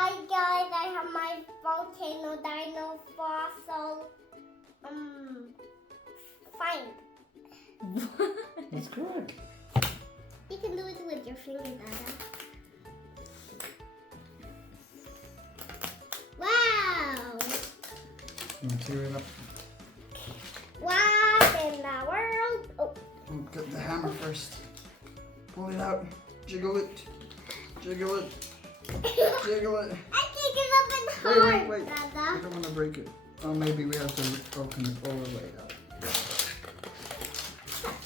Hi guys, I have my volcano dino fossil. Find. That's correct. You can do it with your finger, Dada. Wow! Tear it up. What in the world? Oh. Oh, get the hammer first. Pull it out. Jiggle it. Jiggle it. Jiggle it. I think it's up in hard, Wait. I Dada. don't want to break it. Oh, maybe we have to open it all the way out.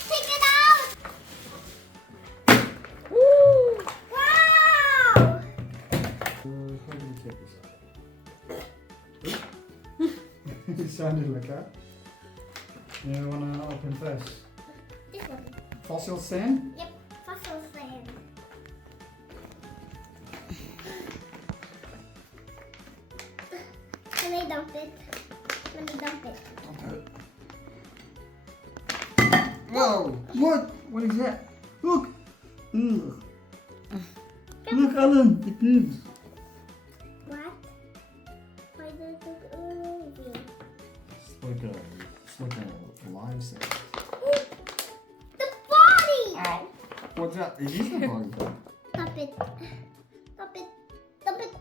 Take it out! Woo! Wow! How do we take this out? It sounded like that. You want to open first? This one. Fossil sand? Yep, fossil sand. Can I dump it? Let me dump it. Don't do it. Whoa! What? What is that? Look! Ugh. Look, Alan! It moves. What? Why does it look moving? It's like a live sand. The body! Ow! What's that? It is a body. Dump it. Dump it. Dump it.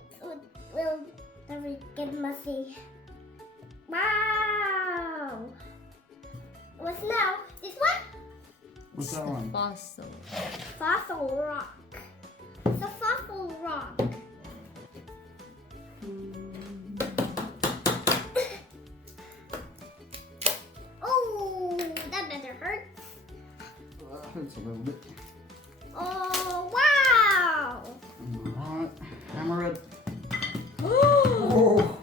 Will never get messy. Wow! What's now? This one? What's that one? Fossil. Fossil rock. It's a fossil rock. Oh, that better hurt. Hurts a little bit. Oh, wow! Alright, hammer it. Oh!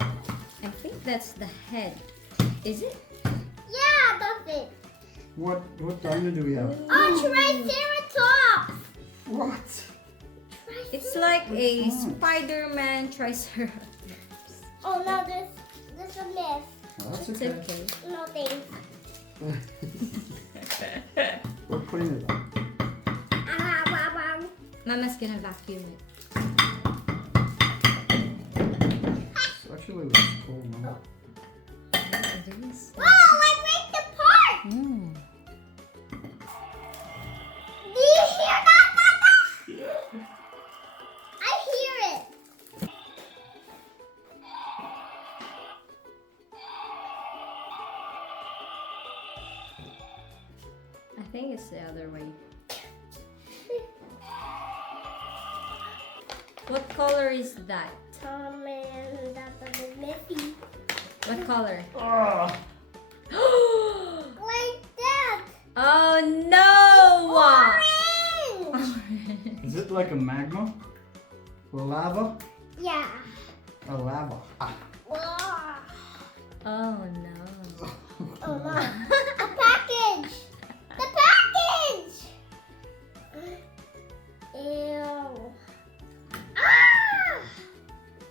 I think that's the head. Is it? Yeah, that's it. What dino do we have? Oh, Triceratops! What? It's like a What's that? Spider-Man triceratops. Oh, no, there's a miss. Oh, that's It's okay. okay. No thanks. We're putting it up. Ah, wow, wow. Mama's gonna vacuum it. It's actually looks cool now. Yeah, it is. Whoa, I break the part! Mm. Do you hear that, Papa? Yeah. I hear it. I think it's the other way. What color is that? Tom and that's a bit messy. What color? Ah, Like that. Oh no! Orange! is it like a magma? Or lava? Yeah. A lava. Ah. Wow. Oh no. Oh no. A package! The package! Ew. Ah!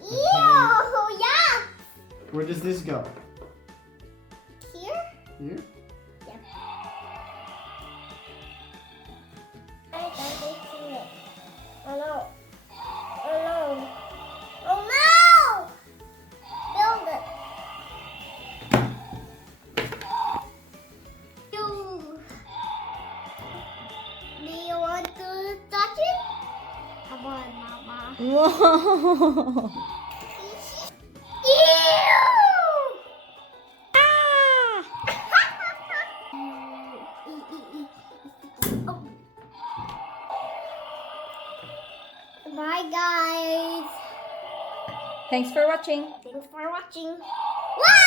Ew! Yeah! Where does this go? Here? Here? Yep. I can't see it. Oh no. Oh no. Oh no! Build it. Do you want to touch it? Come on, Mama. Whoa! Ew! Ah! Bye, guys. Thanks for watching. Thanks for watching. Wow!